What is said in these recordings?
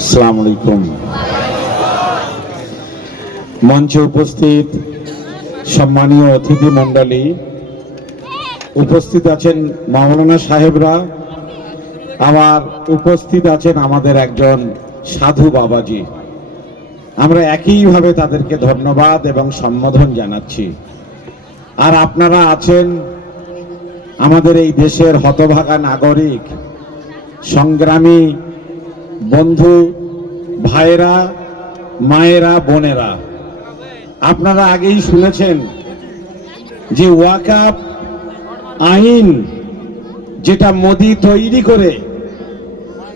আসসালামু আলাইকুম মঞ্চে উপস্থিত সম্মানীয় অতিথি মণ্ডলী, উপস্থিত আছেন মাওলানা সাহেবরা আমার উপস্থিত আছেন আমাদের একজন সাধু বাবাজি। আমরা একইভাবে তাদেরকে ধন্যবাদ এবং সম্বোধন জানাচ্ছি। আর আপনারা আছেন আমাদের এই দেশের হতভাগা নাগরিক, সংগ্রামী বন্ধু, ভাইয়েরা, মায়েরা, বোনেরা, আপনারা আগেই শুনেছেন যে ওয়াকাপ আইন যেটা মোদি তৈরি করে,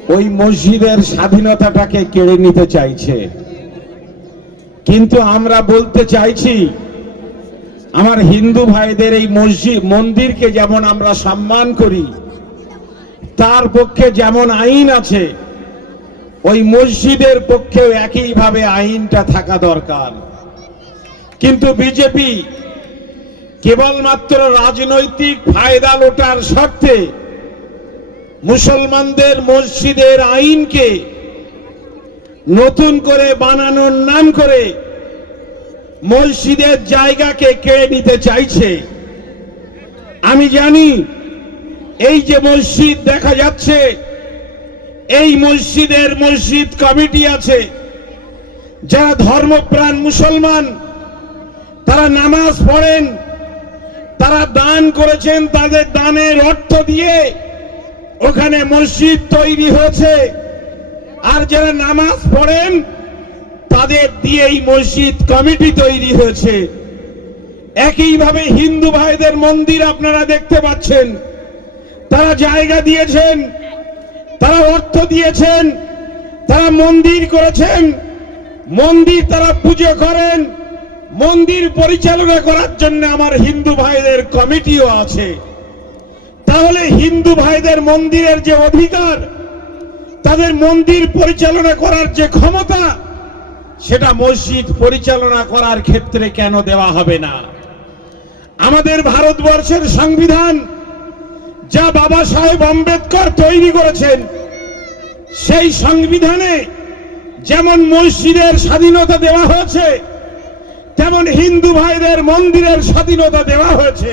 ওই মসজিদের স্বাধীনতাটাকে কেড়ে নিতে চাইছে। কিন্তু আমরা বলতে চাইছি, আমার হিন্দু ভাইদের এই মসজিদ, মন্দিরকে যেমন আমরা সম্মান করি, তার পক্ষে যেমন আইন আছে ওই মসজিদের পক্ষেও একইভাবে আইনটা থাকা দরকার। কিন্তু বিজেপি কেবলমাত্র রাজনৈতিক ফায়দা লোটার স্বার্থে মুসলমানদের মসজিদের আইনকে নতুন করে বানানোর নাম করে মসজিদের জায়গাকে কেড়ে নিতে চাইছে। আমি জানি এই যে মসজিদ দেখা যাচ্ছে এই মসজিদের মসজিদ কমিটি আছে। যারা ধর্মপ্রাণ মুসলমান, তারা নামাজ পড়েন, তারা দান করেছেন, তাদের দানের অর্থ দিয়ে ওখানে মসজিদ তৈরি হয়েছে। আর যারা নামাজ পড়েন, তাদের দিয়েই মসজিদ কমিটি তৈরি হয়েছে। একইভাবে হিন্দু ভাইদের মন্দির আপনারা দেখতে পাচ্ছেন। তারা জায়গা দিয়েছেন। তারা অর্থ দিয়েছেন, তারা মন্দির করেছেন, মন্দির তারা পুজো করেন, মন্দির পরিচালনা করার জন্য আমার হিন্দু ভাইদের কমিটিও আছে। তাহলে হিন্দু ভাইদের মন্দিরের যে অধিকার, তাদের মন্দির পরিচালনা করার যে ক্ষমতা, সেটা মসজিদ পরিচালনা করার ক্ষেত্রে কেন দেওয়া হবে না? আমাদের ভারতবর্ষের সংবিধান যা বাবা সাহেব আম্বেদকর তৈরি করেছেন, সেই সংবিধানে যেমন মসজিদের স্বাধীনতা দেওয়া হয়েছে, তেমন হিন্দু ভাইদের মন্দিরের স্বাধীনতা দেওয়া হয়েছে।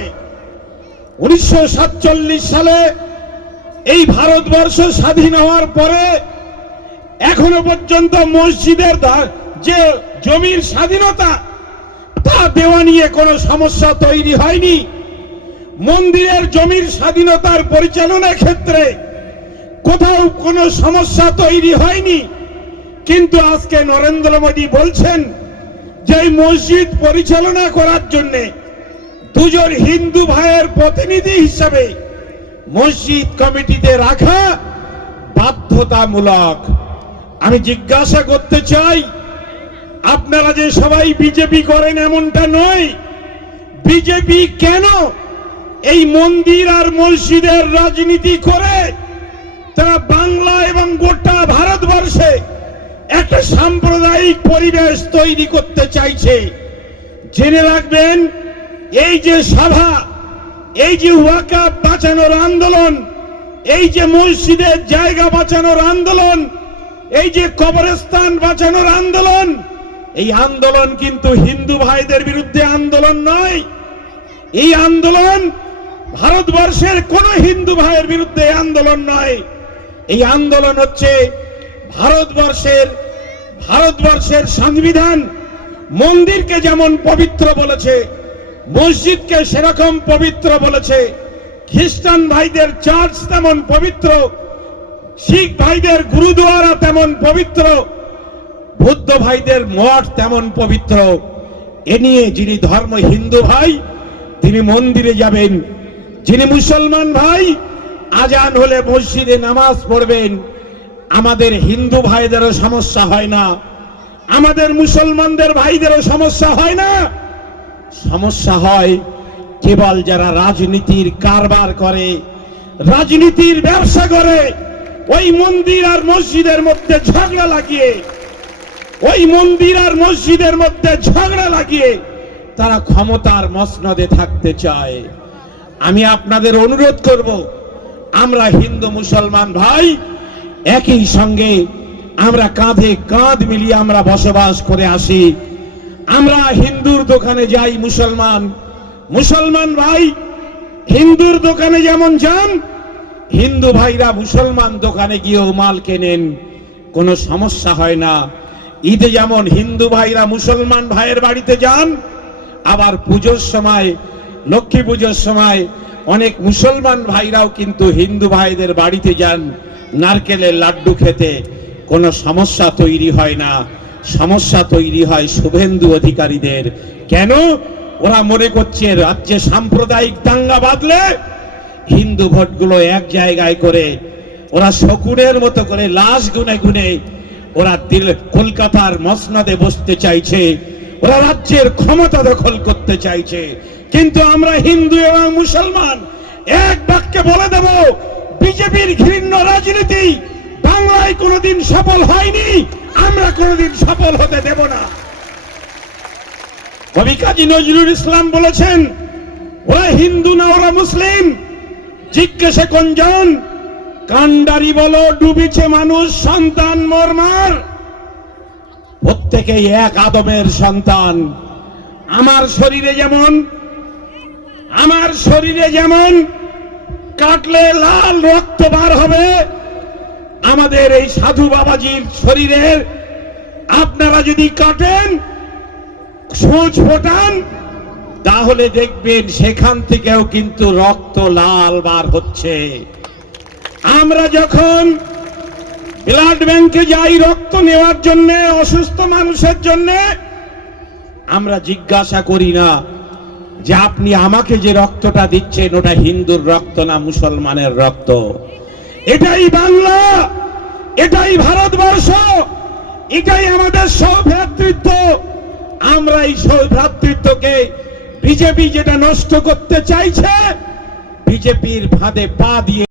উনিশশো সাতচল্লিশ সালে এই ভারতবর্ষ স্বাধীন হওয়ার পরে এখনও পর্যন্ত মসজিদের যে জমির স্বাধীনতা, তা দেওয়া নিয়ে কোনো সমস্যা তৈরি হয়নি। মন্দিরের জমির স্বাধীনতার পরিচালনার ক্ষেত্রে কোথাও কোনো সমস্যা তৈরি হয়নি। কিন্তু আজকে নরেন্দ্র মোদী বলছেন যে মসজিদ পরিচালনা করার জন্য দুজন হিন্দু ভাইয়ের প্রতিনিধি হিসাবে মসজিদ কমিটিতে রাখা বাধ্যতামূলক। আমি জিজ্ঞাসা করতে চাই, আপনারা যে সবাই বিজেপি করেন এমনটা নয়, বিজেপি কেন এই মন্দির আর মসজিদের রাজনীতি করে তারা বাংলা এবং গোটা ভারতবর্ষে একটা সাম্প্রদায়িক পরিবেশ তৈরি করতে চাইছে। জেনে রাখবেন, এই যে সভা, এই যে ওয়াকাব বাঁচানোর আন্দোলন, এই যে মসজিদের জায়গা বাঁচানোর আন্দোলন, এই যে কবরস্থান বাঁচানোর আন্দোলন, এই আন্দোলন কিন্তু হিন্দু ভাইদের বিরুদ্ধে আন্দোলন নয়। এই আন্দোলন ভারতবর্ষের কোন হিন্দু ভাইয়ের বিরুদ্ধে আন্দোলন নয়। এই আন্দোলন হচ্ছে ভারতবর্ষের ভারতবর্ষের সংবিধান মন্দিরকে যেমন পবিত্র বলেছে, মসজিদকে সেরকম পবিত্র বলেছে, খ্রিস্টান ভাইদের চার্চ তেমন পবিত্র, শিখ ভাইদের গুরুদুয়ারা তেমন পবিত্র, বুদ্ধ ভাইদের মঠ তেমন পবিত্র। এ নিয়ে যিনি ধর্ম হিন্দু ভাই, তিনি মন্দিরে যাবেন। যিনি মুসলমান ভাই, আজান হলে মসজিদে নামাজ পড়বেন। আমাদের হিন্দু ভাইদেরও সমস্যা হয় না। আমাদের মুসলমানদের ভাইদেরও সমস্যা হয় না। সমস্যা হয় কেবল যারা রাজনীতির কারবার করে, রাজনীতির ব্যবসা করে, ওই মন্দির আর মসজিদের মধ্যে ঝগড়া লাগিয়ে, ওই মন্দির আর মসজিদের মধ্যে ঝগড়া লাগিয়ে তারা ক্ষমতার মসনদে থাকতে চায়। আমি আপনাদের অনুরোধ করব, আমরা হিন্দু মুসলমান ভাই, একই সঙ্গে আমরা কাঁধে কাঁধ মিলিয়ে আমরা বসবাস করে আসি। আমরা হিন্দুর দোকানে যাই মুসলমান। মুসলমান ভাই, হিন্দুর দোকানে যেমন যান, হিন্দু ভাইরা মুসলমান দোকানে গিয়েও মাল কেনেন, কোনো সমস্যা হয় না। ঈদে যেমন হিন্দু ভাইরা মুসলমান ভাইয়ের বাড়িতে যান, আবার পুজোর সময় লক্ষ্মী পুজোর সময় অনেক মুসলমান ভাইরাও কিন্তু হিন্দু ভাইদের বাড়িতে যান নারকেলের লাড্ডু খেতে। কোনো সমস্যা তৈরি হয় না। সমস্যা তৈরি হয় শুভেন্দু অধিকারীদের। কেন? ওরা মনে করছে রাজ্যে সাম্প্রদায়িক দাঙ্গা বাঁধলে হিন্দু ভোটগুলো এক জায়গায় করে, ওরা শকুনের মতো করে লাশ গুনে গুনে ওরা দিল কলকাতার মসনদে বসতে চাইছে, ওরা রাজ্যের ক্ষমতা দখল করতে চাইছে। কিন্তু আমরা হিন্দু এবং মুসলমান এক বাক্যে বলে দেব, বিজেপির ঘৃণ্য রাজনীতি বাংলায় কোনোদিন সফল হয়নি, আমরা কোনোদিন সফল হতে দেব না। কবি কাজী নজরুল ইসলাম বলেছেন, ওরা হিন্দু না, ওরা মুসলিম। জিজ্ঞাসা কোনজন কান্ডারি বলো, ডুবিছে মানুষ, সন্তান মরমার। প্রত্যেকেই এক আদমের সন্তান। আমার শরীরে যেমন আমার শরীরে যেমন কাটলে লাল রক্ত বার হবে, আমাদের এই সাধু বাবাজির শরীরের আপনারা যদি কাটেন, সূচ ফোটান, তাহলে দেখবেন সেখান থেকেও কিন্তু রক্ত লাল বার হচ্ছে। আমরা যখন ব্লাড ব্যাংকে যাই রক্ত নেওয়ার জন্য, অসুস্থ মানুষের জন্য, আমরা জিজ্ঞাসা করি না যে আপনি আমাকে যে রক্তটা দিচ্ছেন, ওটা হিন্দুর রক্ত না মুসলমানের রক্ত? এটাই বাংলা, এটাই ভারতবর্ষ, এটাই আমাদের সৌভ্রাতৃত্ব। আমরা এই সৌভ্রাতৃত্বকে বিজেপি যেটা নষ্ট করতে চাইছে, বিজেপির ফাঁদে পা দিয়ে